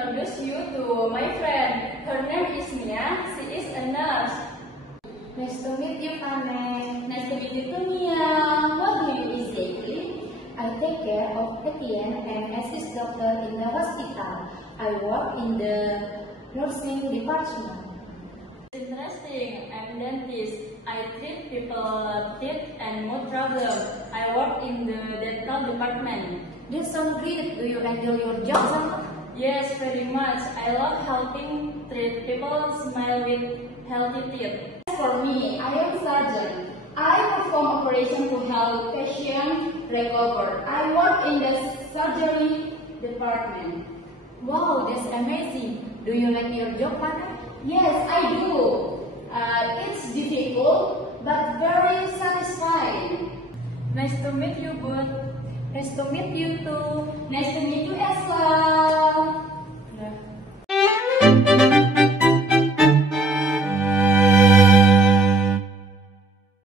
introduce you to my friend. Her name is Mia. She is a nurse. Nice to meet you, Kane. Nice to meet you too, Mia. What do you do exactly? I take care of Etienne and assist doctor in the hospital. I work in the nursing department. Interesting. I'm dentist. I treat people teeth and mouth problems. I work in the dental department. That sounds great. Do you enjoy your job, sir? Yes, very much. I love helping treat people smile with healthy teeth. As for me, I am surgeon. I perform operation to help patients recover. I work in the surgery department. Wow, that's amazing. Do you like your job, Kane? Yes, I do. It's difficult, but very satisfying. Nice to meet you both. Nice to meet you too. Nice to meet you as well.